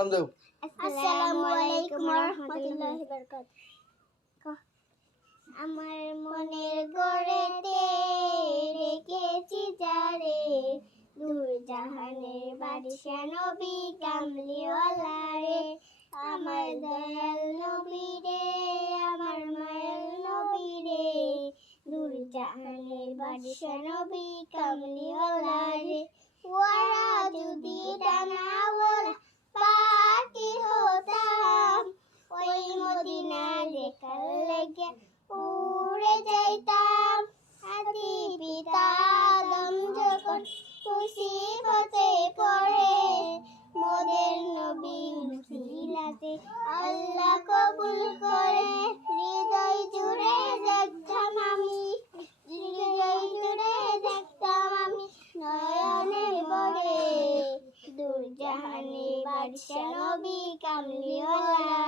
সালাম দেও। আসসালামু আলাইকুম ওয়া রাহমাতুল্লাহি ওয়া বারাকাতুহু। আমার মনের গড়েতে রেখেছি যারে দূর জাহানের বাদশা নবী কামলিওয়ালা রে। আমার দয়াল নবী রে আমার মায়াল নবী রে। দূর জাহানের বাদশা নবী কামলিওয়ালা রে। লেগে উড়ে যাইতাম। আদি পিতা, দম যখন খুশি হতে পড়ে, মোদের নবী মুখিলাতে আল্লাহ কবুল করে। হৃদয় জুড়ে দেখতাম আমি, হৃদয় জুড়ে দেখতাম আমি, নয়নে বড়ে। দূর জাহানে বাদশা নবী কামলিওয়ালা